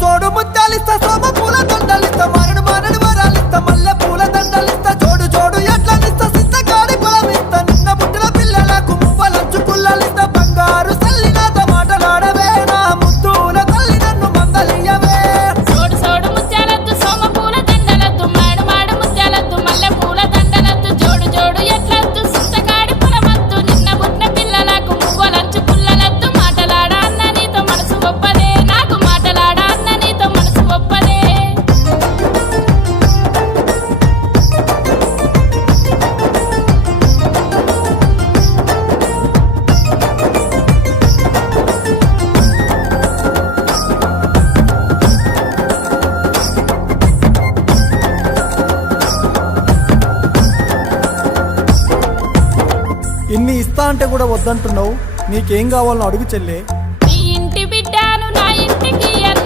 సోడు ముత్యాలిస్తా సోమ పూల దండలిస్తా మారడు మారడు వరాలిస్తా మల్లె పూల దండలిస్తా జోడు జోడు ఎట్లనిస్తా సిద్ధగాడి పొలమిస్తా నిన్న పుట్టిన పిల్లలకు మువ్వలంచు కుల్లలిస్తా బంగారు సల్లినాత మాటలాడవే నా ముద్దుల తల్లి నన్ను మందలియవే సోడు సోడు ముత్యాలద్దు సోమ పూల దండలద్దు మాడు మాడు ముత్యాలద్దు మల్లె పూల దండలద్దు జోడు జోడు ఎట్లద్దు సిద్ధగాడి పొలమద్దు నిన్న పుట్టిన పిల్లలకు మువ్వలంచు కుల్లలద్దు మాటలాడ అన్న నీతో మనసు గొప్పదే నాకు మాటలాడ అన్న నీతో మనసు గొప్పదే ఇన్ని ఇస్తా అంటే కూడా వద్దంటున్నావు నీకేం కావాలో అడుగు చెల్లే